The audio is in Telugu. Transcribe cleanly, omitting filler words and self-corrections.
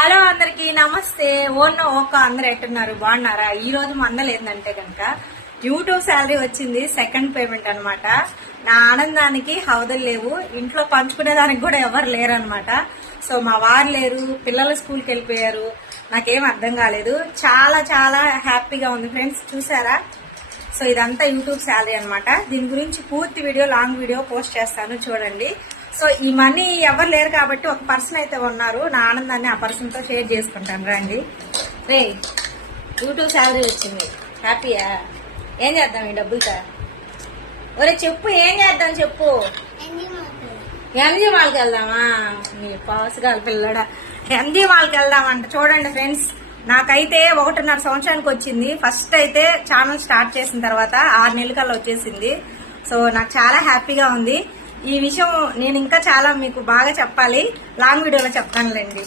హలో అందరికి నమస్తే. ఓక అందరు ఎట్టున్నారు, బాగున్నారా? ఈ రోజు మందలు ఏంటంటే కనుక యూట్యూబ్ శాలరీ వచ్చింది, సెకండ్ పేమెంట్ అనమాట. నా ఆనందానికి హౌదలు లేవు, ఇంట్లో పంచుకునేదానికి కూడా ఎవరు లేరు అనమాట. సో మా వారు లేరు, పిల్లలు స్కూల్కి వెళ్ళిపోయారు, నాకేం అర్థం కాలేదు. చాలా చాలా హ్యాపీగా ఉంది ఫ్రెండ్స్, చూసారా? సో ఇదంతా యూట్యూబ్ శాలరీ అనమాట. దీని గురించి పూర్తి వీడియో, లాంగ్ వీడియో పోస్ట్ చేస్తాను, చూడండి. సో ఈ మనీ ఎవరు లేరు కాబట్టి ఒక పర్సన్ అయితే ఉన్నారు. నా ఆనందాన్ని ఆ పర్సన్ తో షేర్ చేసుకుంటాను, రండి. రే, యూట్యూబ్ శాలరీ వచ్చింది, హ్యాపీయా? ఏం చేద్దాం ఈ డబ్బులతో? ఒరే చెప్పు, ఏం చేద్దాం చెప్పు. ఎంజీ మాల్కి వెళ్దామా? మీ పాసుగాల పిల్లడా, ఎంజీ మాల్కి వెళ్దామంట. చూడండి ఫ్రెండ్స్, నాకైతే 1.5 సంవత్సరానికి వచ్చింది. ఫస్ట్ అయితే ఛానల్ స్టార్ట్ చేసిన తర్వాత 6 నెలల కల్లా వచ్చేసింది. సో నాకు చాలా హ్యాపీగా ఉంది. ఈ విషయం నేను ఇంకా చాలా మీకు బాగా చెప్పాలి, లాంగ్ వీడియోలో చెప్తానులేండి.